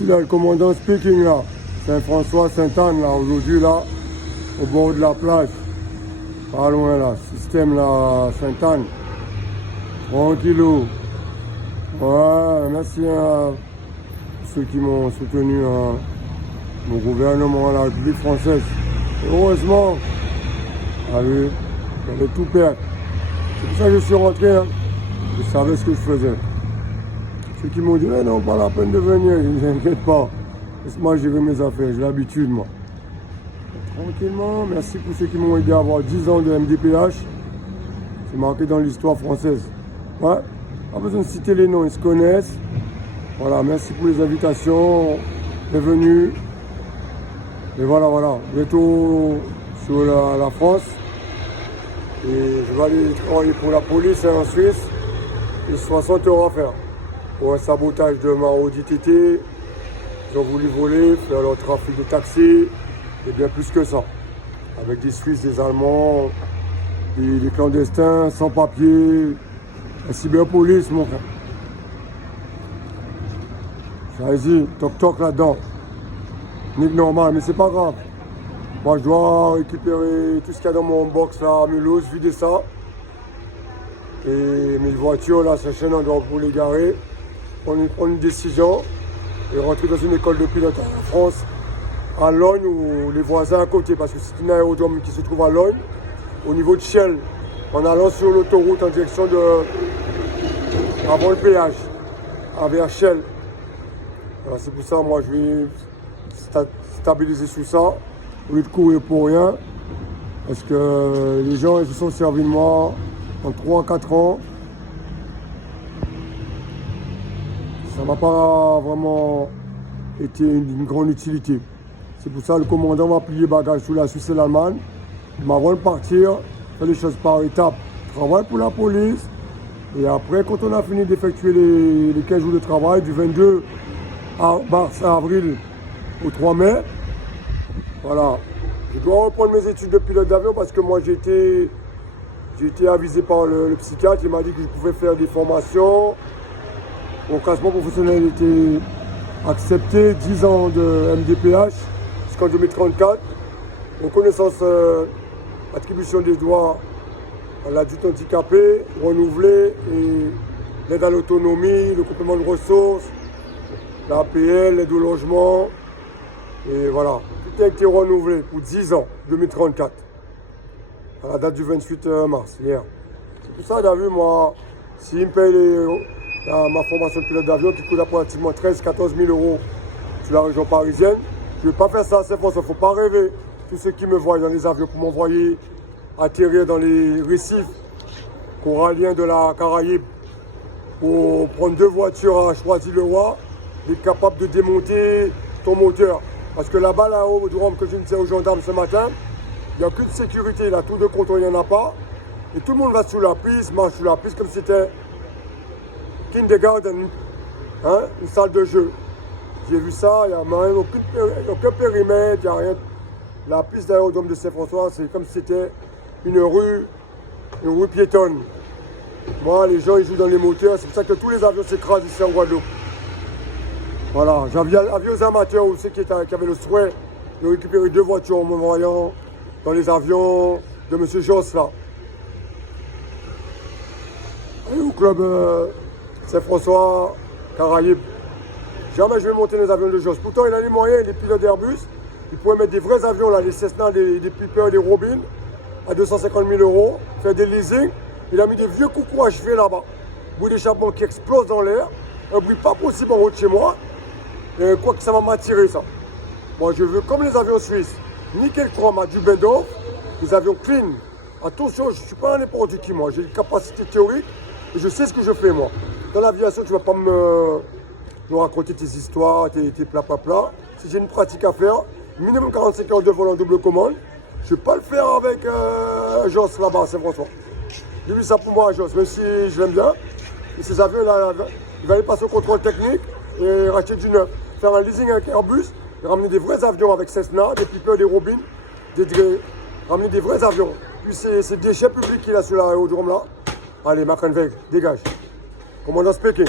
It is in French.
Ici, là, le commandant speaking, là. Saint-François-Sainte-Anne, là, aujourd'hui, là, au bord de la plage. Pas loin, là. Système, là, Sainte-Anne. Tranquillou. Ouais, merci à ceux qui m'ont soutenu, mon gouvernement, la République française. Et heureusement, allez, j'allais tout perdre. C'est pour ça que je suis rentré, hein. Je savais ce que je faisais. Ceux qui m'ont dit, mais non, pas la peine de venir, ne t'inquiète pas. Laisse-moi gérer mes affaires, j'ai l'habitude, moi. Tranquillement, merci pour ceux qui m'ont aidé à avoir 10 ans de MDPH. C'est marqué dans l'histoire française. Ouais, pas besoin de citer les noms, ils se connaissent. Voilà, merci pour les invitations, bienvenue. Et voilà, bientôt sur la France. Et je vais aller travailler pour la police en Suisse. Et 60 € à faire. Pour un sabotage de ma Audi TT. Ils ont voulu voler, faire leur trafic de taxi. Et bien plus que ça. Avec des Suisses, des Allemands, des clandestins, sans papier. La cyberpolice, mon frère. Allez-y, toc là-dedans. Nique normal, mais c'est pas grave. Moi, je dois récupérer tout ce qu'il y a dans mon box là, à Mulhouse, vider ça. Et mes voitures là, s'enchaînent, on doit pour les garer. Prendre une décision et rentrer dans une école de pilote en France, à Logne ou les voisins à côté, parce que c'est un aérodrome qui se trouve à Logne, au niveau de Chelles, en allant sur l'autoroute en direction de avant le péage, vers Chelles. C'est pour ça, moi, je vais stabiliser sur ça, au lieu de courir pour rien, parce que les gens, ils se sont servis de moi en 3-4 ans. Ça m'a pas vraiment été une grande utilité. C'est pour ça que le commandant m'a plié bagage sous la Suisse et l'Allemagne. Il m'a voulu partir, faire les choses par étapes. Travail pour la police. Et après, quand on a fini d'effectuer les 15 jours de travail, du 22 avril au 3 mai, voilà. Je dois reprendre mes études de pilote d'avion parce que moi j'ai été avisé par le psychiatre. Il m'a dit que je pouvais faire des formations. Mon classement professionnel était accepté, 10 ans de MDPH jusqu'en 2034. Reconnaissance, attribution des droits à l'adulte handicapé, renouvelé, et l'aide à l'autonomie, le complément de ressources, l'APL, l'aide au logement, et voilà. Tout a été renouvelé pour 10 ans, 2034, à la date du 28 mars, hier. C'est pour ça, d'ailleurs, moi, s'ils me payent ma formation de pilote d'avion qui coûte approximativement 13-14 000 € sur la région parisienne, je ne vais pas faire ça, c'est faux, il ne faut pas rêver. Tous ceux qui me voient dans les avions pour m'envoyer atterrir dans les récifs coralliens de la Caraïbe pour prendre 2 voitures à Choisy-le-Roi, d'être capable de démonter ton moteur. Parce que là-bas, là-haut, du rhum que je disais aux gendarmes ce matin, il n'y a plus de sécurité, la tour de contrôle, il n'y en a pas. Et tout le monde va sur la piste, marche sur la piste comme si c'était kindergarten, hein, une salle de jeu. J'ai vu ça, il n'y a même aucun périmètre, il n'y a rien. La piste d'aérodrome de Saint-François, c'est comme si c'était une rue piétonne. Moi, les gens, ils jouent dans les moteurs, c'est pour ça que tous les avions s'écrasent ici en Guadeloupe. Voilà, j'avais avis aux amateurs aussi qui avaient le souhait de récupérer 2 voitures en me voyant dans les avions de M. Joss là. Et au club Saint-François, Caraïbes. Jamais je vais monter les avions de Joss. Pourtant, il a les moyens, les pilotes d'Airbus. Il pourrait mettre des vrais avions, là, les Cessna, des Piper, des Robin, à 250 000 €, faire des leasing. Il a mis des vieux coucous à chevet là-bas. Bruit d'échappement qui explose dans l'air. Un bruit pas possible en haut de chez moi. Et quoi que ça va m'attirer, ça. Moi, je veux, comme les avions suisses, nickel chrome à Dubendorf, des avions clean. Attention, je ne suis pas n'importe qui, moi. J'ai une capacité théorique et je sais ce que je fais, moi. Dans l'aviation, tu ne vas pas me raconter tes histoires, tes plats. Si j'ai une pratique à faire, minimum 45 heures de vol en double commande, je ne vais pas le faire avec Joss là-bas à Saint-François. J'ai vu ça pour moi à Joss, même si je l'aime bien. Et ces avions-là, il va aller passer au contrôle technique et racheter du neuf. Faire un leasing avec Airbus, et ramener des vrais avions avec Cessna, des Piper, des Robin, des Dre, ramener des vrais avions. Puis ces déchets publics qu'il a sur l'aérodrome là. Allez, Mackenweg, dégage. Commandant speaking.